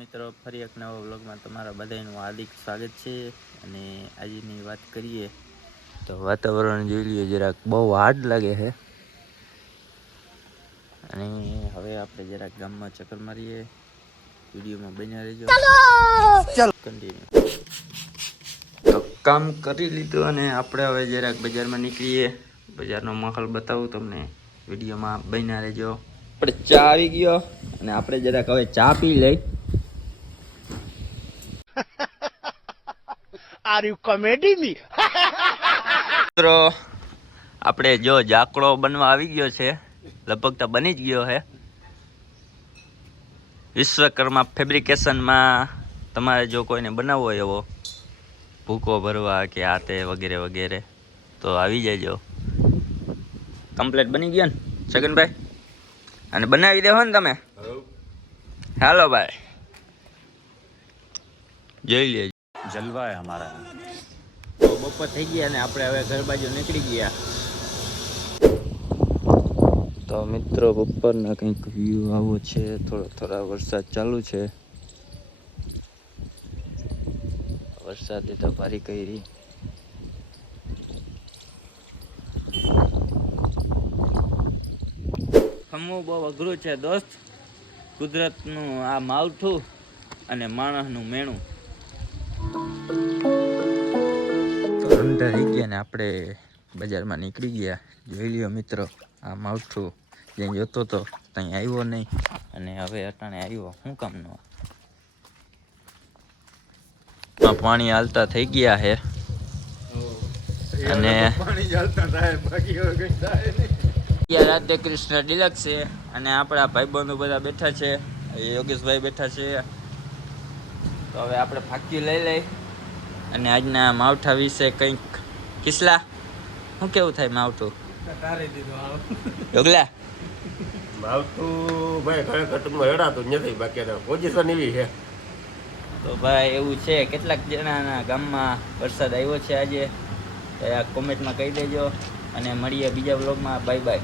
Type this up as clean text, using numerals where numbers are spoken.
મિત્રો ફરી એક નવા વ્લોગમાં તમારા બધાનું હાર્દિક સ્વાગત છે. અને આજની વાત કરીએ તો વાતાવરણ જોઈ લઈએ, જરાક બહુ હાર્ડ લાગે છે. અને હવે આપણે જરાક ગામમાં ચક્કર મારીએ. વિડીયોમાં બન્યા રહેજો. ચાલો કન્ટિન્યુ. તો કામ કરી લીધું અને આપણે હવે જરાક બજારમાં નીકળીએ. બજારનો માહોલ બતાવું તમને, વિડીયોમાં બન્યા રહેજો. આપણે ચા આવી ગયો અને આપણે જરાક હવે ચા પી લઈ. Are you comedy me? મિત્રો આપણે જો જાકડો બનવા આવી ગયો છે, લગભગ તો બની જ ગયો છે. વિશ્વકર્મા ફેબ્રિકેશનમાં તમારે જો કોઈને બનાવવો હોય એવો ભૂકો ભરવા કે આ તે વગેરે વગેરે તો આવી જજો. કમ્પ્લીટ બની ગયો ને છગનભાઈ? અને બનાવી દેવો ને તમે? હાલો ભાઈ, જોઈ લેજો. जलवा है हमारा. તો બપોર થઈ ગયા અને આપણે હવે ઘર બાજુ નીકળી ગયા. તો મિત્રો બપોરના કંઈક વ્યૂ આવો છે. થોડા વરસાદ ચાલુ છે. વરસાદે તો ભારી કરી. ખમવું બહુ અઘરું છે દોસ્ત. કુદરતનું આ માવઠું અને માણસનું મેણું. ઠંડા થઈ ગયા ને આપણે બજારમાં નીકળી ગયા. જોઈ લ્યો મિત્રો, આ માવઠું જ્યાં જોતો હતો ત્યાં આવ્યો નહીં અને હવે અટાણે આવ્યો. શું કામનો? પાણી હાલતા થઈ ગયા છે અને રાધે કૃષ્ણ ડિલક્સ છે. અને આપણા ભાઈબંધો બધા બેઠા છે. યોગેશભાઈ બેઠા છે. તો હવે આપણે ફાંકી લઈ અને આજના માવઠા વિશે કંઈક કિસલા શું કેવું થાય માવઠું? યોગલા માવઠું ભાઈ ખરેખર ટૂંકમાં હેડાતું જ નથી, બાકી પોઝિશન એવી છે. તો ભાઈ એવું છે, કેટલાક જણાના ગામમાં વરસાદ આવ્યો છે આજે. કોમેન્ટમાં કહી દેજો અને મળીએ બીજા વ્લોગમાં. Bye bye.